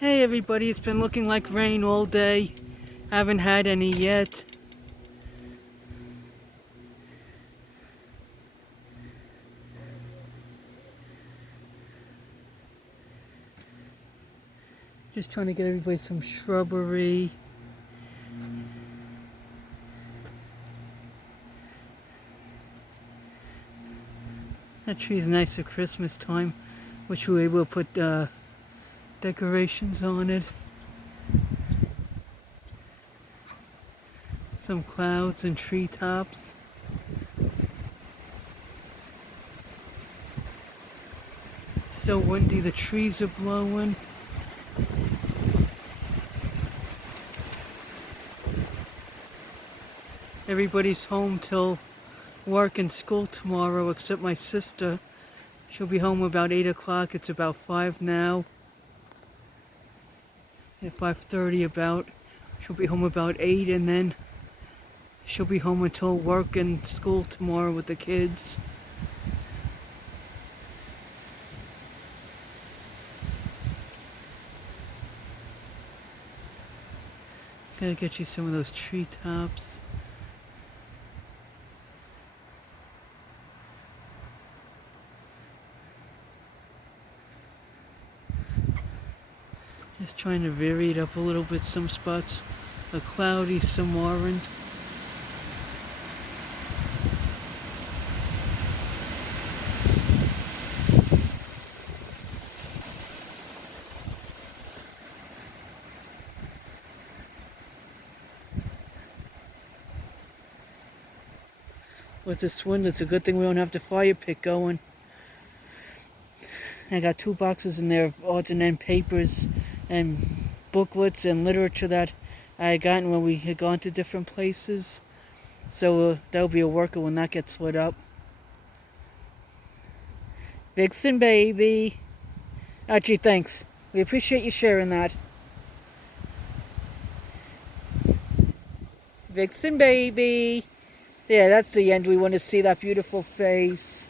Hey everybody, it's been looking like rain all day. Haven't had any yet. Just trying to get everybody some shrubbery. That tree's nice at Christmas time. Wish we were able to put decorations on it. Some clouds and treetops. It's so windy, the trees are blowing. Everybody's home till work and school tomorrow except my sister. She'll be home about 8 o'clock. It's about 5 now. At 5:30 about. She'll be home about 8 and then she'll be home until work and school tomorrow with the kids. Gotta get you some of those treetops. Just trying to vary it up a little bit. Some spots are cloudy, some aren't. With this wind, it's a good thing we don't have the fire pit going. I got 2 boxes in there of odds and end papers and booklets and literature that I had gotten when we had gone to different places. So that'll be a worker when that gets lit up. Vixen baby. Archie, thanks. We appreciate you sharing that. Vixen baby. Yeah, that's the end. We want to see that beautiful face.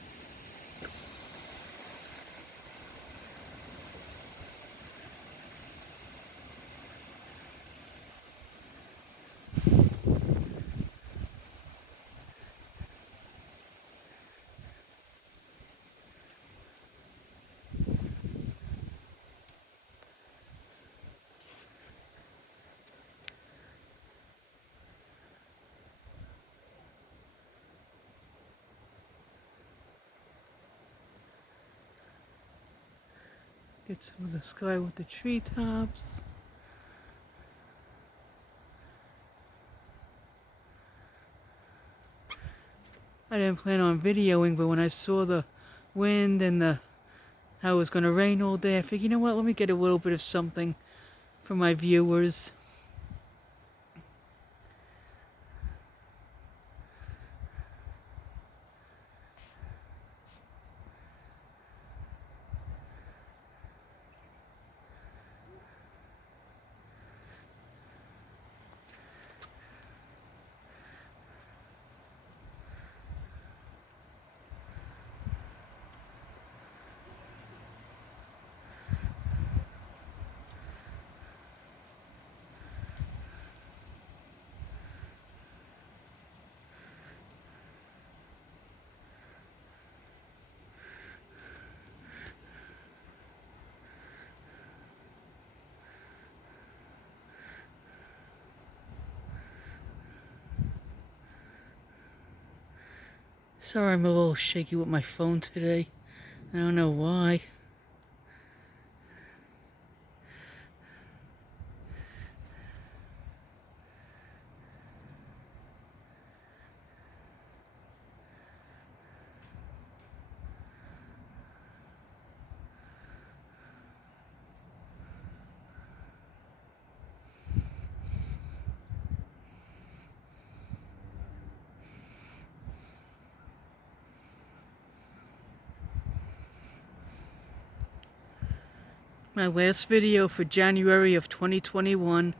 Get some of the sky with the treetops. I didn't plan on videoing, but when I saw the wind and how it was going to rain all day, I figured, you know what, let me get a little bit of something for my viewers. Sorry, I'm a little shaky with my phone today. I don't know why. My last video for January of 2021.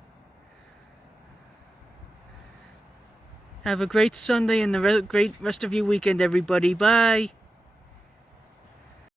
Have a great Sunday and the great rest of your weekend, everybody. Bye.